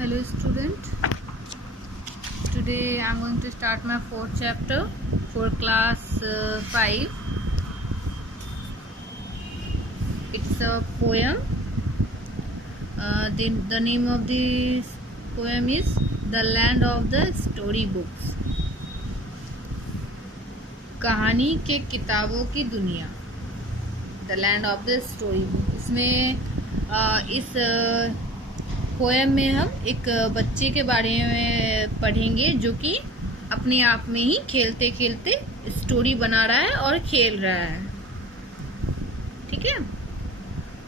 Hello student, today I am going to start my fourth chapter for class 5. It's a poem. The name of this poem is The Land of the Storybooks. कहानी के किताबों की दुनिया, the land of the story book. इसमें इस poem में हम एक बच्चे के बारे में पढ़ेंगे जो कि अपने आप में ही खेलते खेलते स्टोरी बना रहा है और खेल रहा है। ठीक है,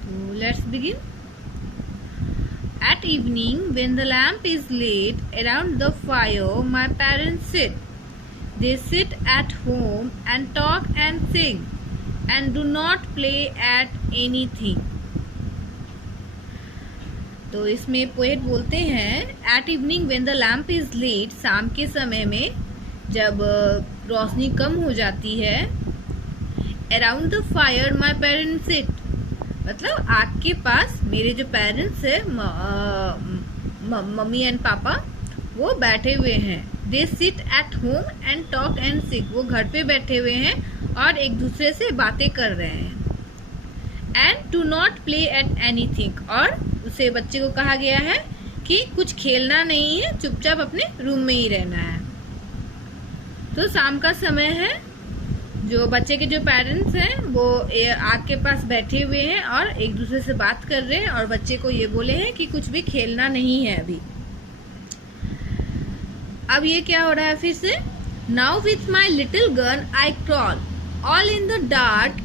तो let's begin. At evening, when the lamp is lit, around the fire my parents sit. They sit at home and talk and sing and do not play at anything. तो इसमें पोएट बोलते हैं at evening when the lamp is lit, शाम के समय में जब रोशनी कम हो जाती है, around the fire my parents sit, मतलब आग के पास मेरे जो पेरेंट्स है मम्मी एंड पापा वो बैठे हुए हैं। They sit at home and talk and sing, वो घर पे बैठे हुए हैं और एक दूसरे से बातें कर रहे हैं। And do not play at anything, और उसे बच्चे को कहा गया है कि कुछ खेलना नहीं है, चुपचाप अपने रूम में ही रहना है। तो शाम का समय है, जो बच्चे के जो पेरेंट्स हैं वो आग के पास बैठे हुए हैं और एक दूसरे से बात कर रहे हैं और बच्चे को ये बोले हैं कि कुछ भी खेलना नहीं है अभी। अब ये क्या हो रहा है फिर से, now with my little gun I crawl all in the dark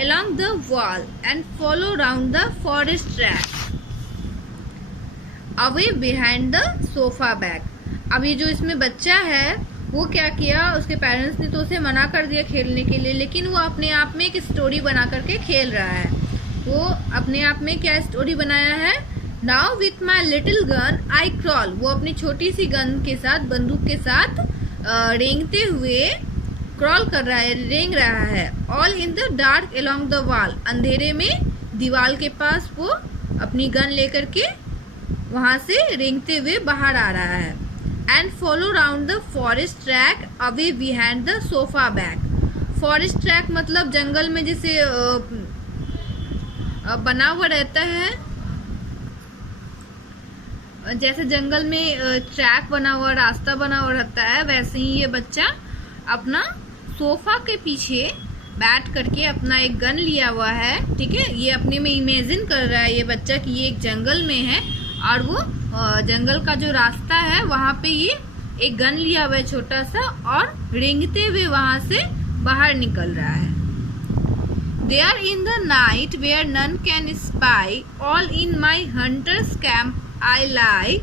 along the wall and follow round the forest track away behind the sofa bag। अब ये जो इसमें बच्चा है वो क्या किया, उसके पेरेंट्स ने तो उसे मना कर दिया खेलने के लिए, लेकिन वो अपने आप में एक स्टोरी बना करके खेल रहा है। वो अपने आप में क्या स्टोरी बनाया है, now with my little gun I crawl, वो अपनी छोटी सी गन के साथ, बंदूक के साथ रेंगते हुए क्रॉल कर रहा है, रेंग रहा है। All in the dark along the wall, अंधेरे में दीवार के पास वो अपनी गन लेकर के वहां से रेंगते हुए बाहर आ रहा है। And follow round the forest track away behind the sofa bag. Forest track मतलब जंगल में जैसे बना हुआ रहता है, जैसे जंगल में ट्रैक बना हुआ, रास्ता बना हुआ रहता है, वैसे ही ये बच्चा अपना सोफा के पीछे बैठ करके अपना एक गन लिया हुआ है। ठीक है, ये अपने में इमेजिन कर रहा है ये बच्चा कि ये एक जंगल में है और वो जंगल का जो रास्ता है वहां पे ये एक गन लिया हुआ है छोटा सा, और रेंगते हुए वहां से बाहर निकल रहा है। They are in the night where none can spy, all in my hunters camp I lie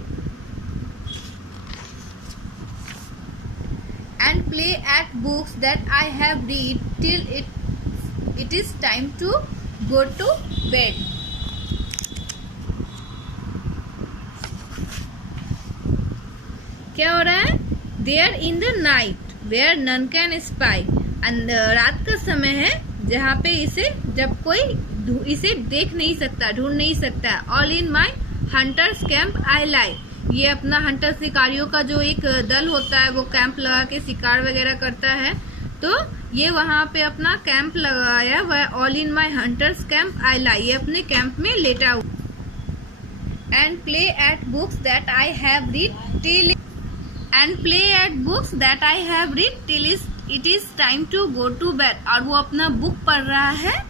and play at books that I have read till it is time to go to bed। क्या हो रहा है, there in the night where none can spy, रात का समय है जहाँ पे इसे जब कोई इसे देख नहीं सकता, ढूंढ नहीं सकता। all in my hunters camp I lie, ये अपना हंटर शिकारियों का जो एक दल होता है वो कैंप लगा के शिकार वगैरह करता है, तो ये वहां पे अपना कैंप लगाया हुआ है। All in my hunters camp I lie, ये अपने कैंप में लेटा हुआ। And play at books that I have read till it is time to go to bed, और वो अपना बुक पढ़ रहा है।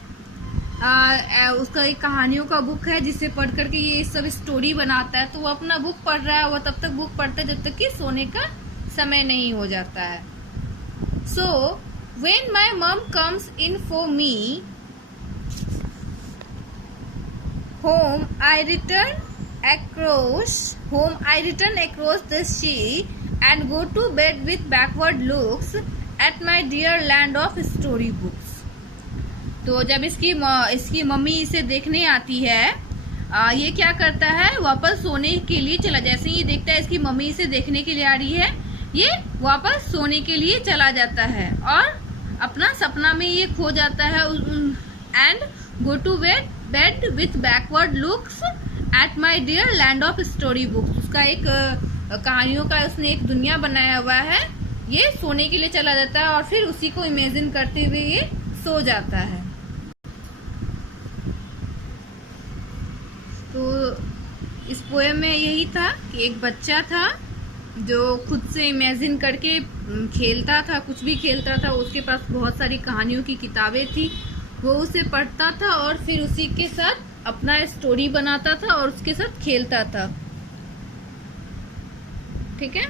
उसका एक कहानियों का बुक है जिसे पढ़ करके ये सब स्टोरी बनाता है, तो वो अपना बुक पढ़ रहा है। वो तब तक बुक पढ़ता है जब तक कि सोने का समय नहीं हो जाता है। So when my mum comes in for me home I return across the sea and go to bed with backward looks at my dear land of story books. तो जब इसकी मम्मी इसे देखने आती है, ये क्या करता है, वापस सोने के लिए चला, जैसे ही देखता है इसकी मम्मी इसे देखने के लिए आ रही है, ये वापस सोने के लिए चला जाता है और अपना सपना में ये खो जाता है। And go to bed with backward looks at my dear land of story books. उसका एक कहानियों का उसने एक दुनिया बनाया हुआ है। ये सोने के लिए चला जाता है और फिर उसी को इमेजिन करते हुए ये सो जाता है। तो इस पोएम में यही था कि एक बच्चा था जो खुद से इमेजिन करके खेलता था, कुछ भी खेलता था। उसके पास बहुत सारी कहानियों की किताबें थी, वो उसे पढ़ता था और फिर उसी के साथ अपना स्टोरी बनाता था और उसके साथ खेलता था। ठीक है।